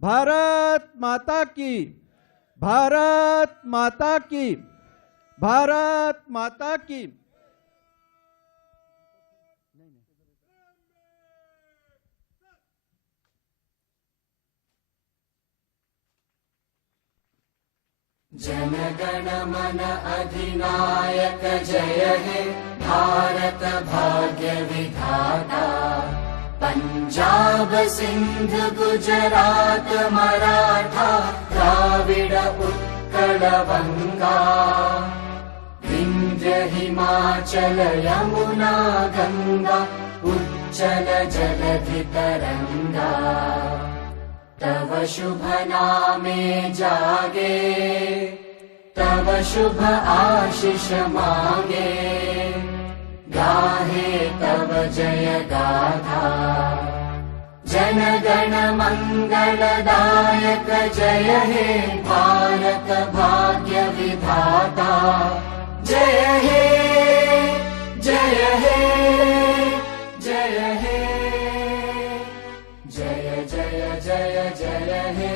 भारत माता की, भारत माता की, भारत माता की। जन गण मन अधिनायक जय हे भारत भाग्य विधाता। पंजाब सिंध गुजरात मराठा द्राविड उत्कल बंगा। विंध्य हिमाचल यमुना गंगा उच्चल जलधि तरंगा। तव शुभ नामे जागे, तव शुभ आशीष मांगे। गाहे तव जय गाथा, जन गण मंगलदायक जय हे भारत भाग्य विधाता। जय हे, जय हे, जय हे, जय जय जय जय हे।